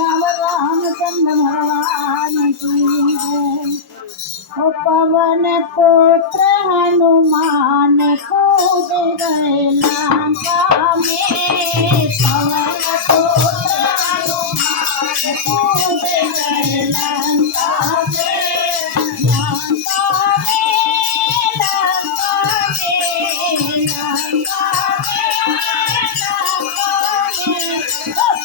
रामचंद्र भगवान की जय। ओ पवन पुत्र हनुमान कूद गए लंका में। पवन पुत्र हनुमान कूद गए लंका में। लंका में लंका में लंका में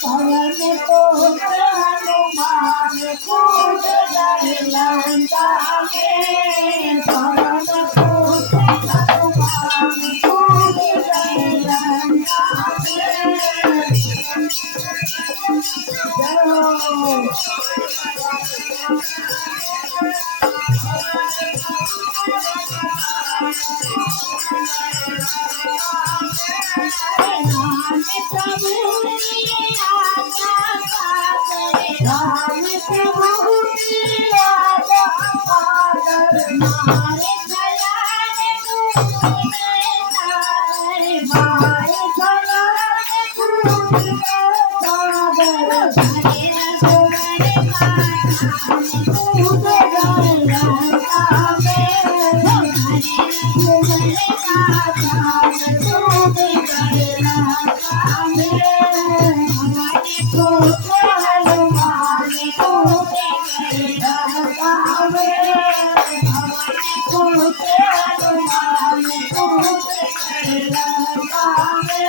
पवन पुत्र हनुमान कूद गए लंका में। पवन पुत्र हनुमान कूद गए लंका में। राम प्रभु की आज्ञा पाकर, राम प्रभु की आज्ञा पाकर, मारे खयाल कूद गए सागर, मारे खयाल कूद गए सागर। हरे रघुवर कान कूद गए लंका में। हरे रघुवर कान कूद गए लंका में। पवन पुत्र हनुमान कूद गए लंका में। पवन पुत्र हनुमान कूद गए लंका में।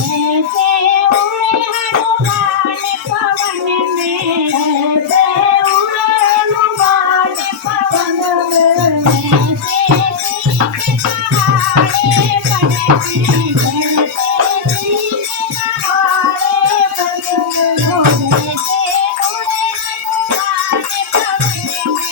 ऐसे उड़े हनुमान पवन में। ऐसे उड़े हनुमान पवन में। ऐसे शीत पहाड़े बन में। ऐसे शीत पहाड़े बन में। ऐसे उड़े हनुमान पवन में।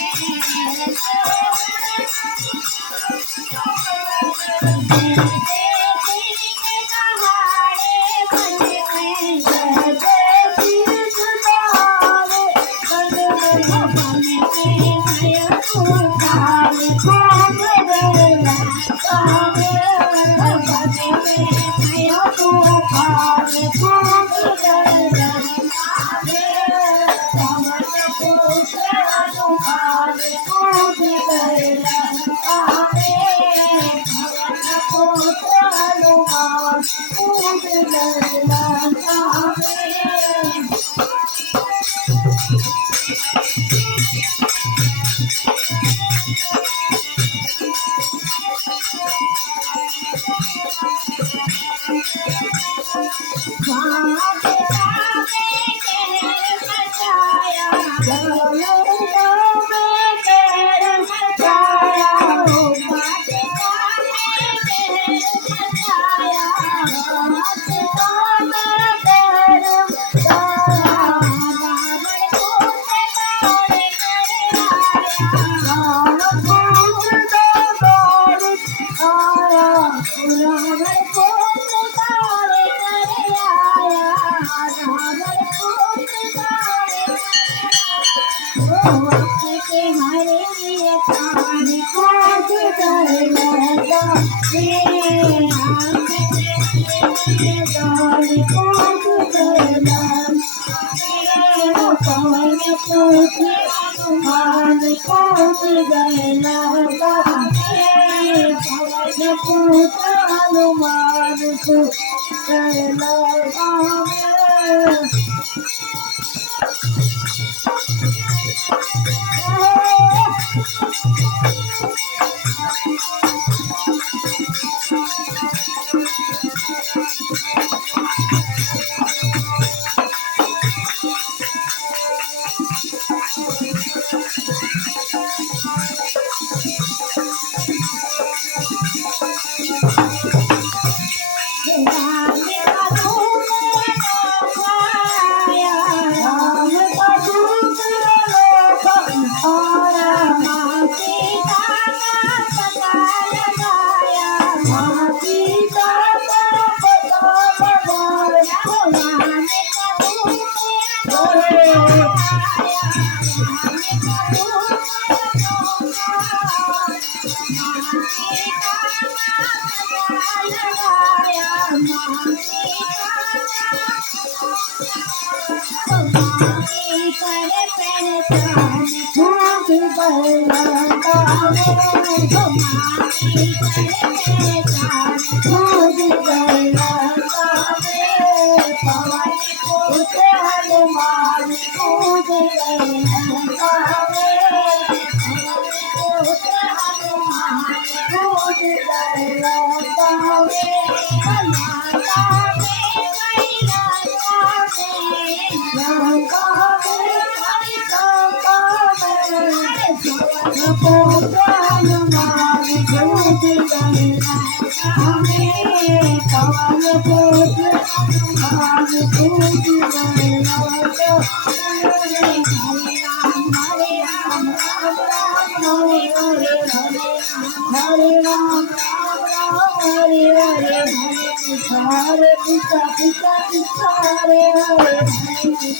Hare Krishna Krishna Krishna Hare Hare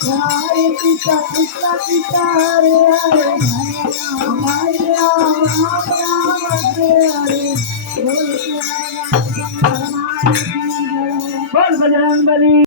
Hare Krishna Krishna Krishna Hare Hare Hare Ram Hare Hare बोल बजरंग बली।